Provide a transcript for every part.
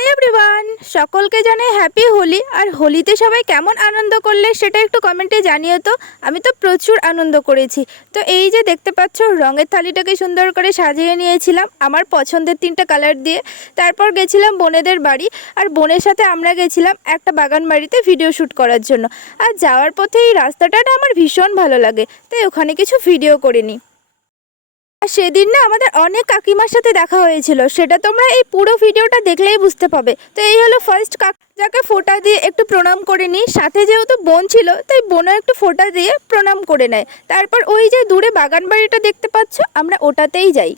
Hi everyone, সকলকে জানাই happy Holi. আর হোলিতে সবাই কেমন আনন্দ করলে সেটা একটু কমেন্টে জানিও তো। আমি তো প্রচুর আনন্দ করেছি। তো এই যে দেখতে পাচ্ছ, রঙের থালিটাকে সুন্দর করে সাজিয়ে নিয়েছিলাম আমার পছন্দের 3টা কালার দিয়ে। তারপর গেছিলাম বোনেদের বাড়ি, আর বোনের সাথে আমরা গেছিলাম একটা বাগান বাড়িতে ভিডিও শ্যুট করার জন্য। আর যাওয়ার পথে এই রাস্তাটা না আমার ভীষণ ভালো লাগে, তাই ওখানে কিছু ভিডিও করে নিই। আর সেদিন না আমাদের অনেক কাকিমার সাথে দেখা হয়েছিল, সেটা তোমরা এই পুরো ভিডিওটা দেখলেই বুঝতে পাবে। তো এই হলো ফার্স্ট যাকে ফোঁটা দিয়ে একটু প্রণাম করে নিই। সাথে যেহেতু বোন ছিল তাই বোনও একটু ফোঁটা দিয়ে প্রণাম করে নেয়। তারপর ওই যে দূরে বাগান বাড়িটা দেখতে পাচ্ছ, আমরা ওটাতেই যাই।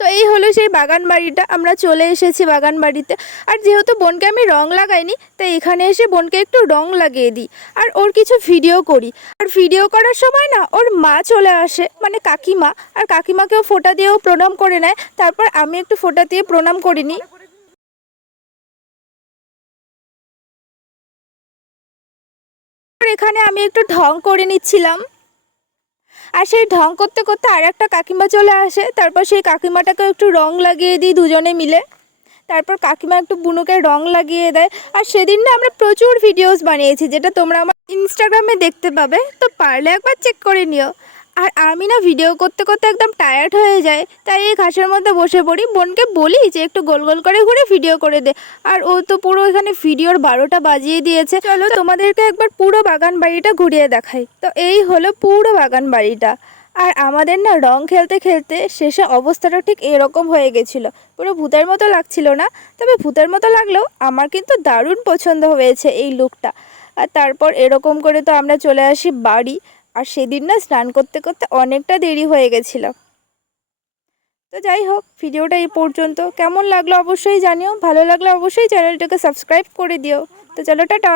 তো এই হলো সেই বাগান বাড়িটা, আমরা চলে এসেছি বাগান বাড়িতে। আর যেহেতু বোনকে আমি রং লাগাইনি, তাই এখানে এসে বোনকে একটু রং লাগিয়ে দিই আর ওর কিছু ভিডিও করি। আর ভিডিও করার সময় না ওর মা চলে আসে, মানে কাকিমা, আর কাকিমাকেও ফোঁটা দিয়েও প্রণাম করে নেয়। তারপর আমি একটু ফোঁটা দিয়ে প্রণাম করে নিই। আর এখানে আমি একটু ঢং করে নিচ্ছিলাম। আর সেই ঢং করতে করতে আর একটা কাকিমা চলে আসে, তারপর সেই কাকিমাটাকে একটু রং লাগিয়ে দিই দুজনে মিলে। তারপর কাকিমা একটু বুনুকে রং লাগিয়ে দেয়। আর সেদিন না আমরা প্রচুর ভিডিওস বানিয়েছি, যেটা তোমরা আমার ইনস্টাগ্রামে দেখতে পাবে, তো পারলে একবার চেক করে নিও। আর আমি না ভিডিও করতে করতে একদম টায়ার্ড হয়ে যায়, তাই এই ঘাসের মধ্যে বসে পড়ি। বোনকে বলি যে একটু গোল গোল করে ঘুরে ভিডিও করে দে, আর ও তো পুরো এখানে ভিডিওর 12টা বাজিয়ে দিয়েছে। চলো তোমাদেরকে একবার পুরো বাগান বাড়িটা ঘুরিয়ে দেখাই। তো এই হলো পুরো বাগান বাড়িটা। আর আমাদের না রং খেলতে খেলতে শেষে অবস্থাটা ঠিক এরকম হয়ে গেছিলো। পুরো ভূতের মতো লাগছিল না, তবে ভূতের মতো লাগলেও আমার কিন্তু দারুণ পছন্দ হয়েছে এই লুকটা। আর তারপর এরকম করে তো আমরা চলে আসি বাড়ি। আর সেদিন না স্নান করতে করতে অনেকটা দেরি হয়ে গেছিলো। তো যাই হোক, ভিডিওটা এই পর্যন্ত। কেমন লাগলো অবশ্যই জানিও, ভালো লাগলে অবশ্যই চ্যানেলটাকে সাবস্ক্রাইব করে দিও। তো চলো, টাটা।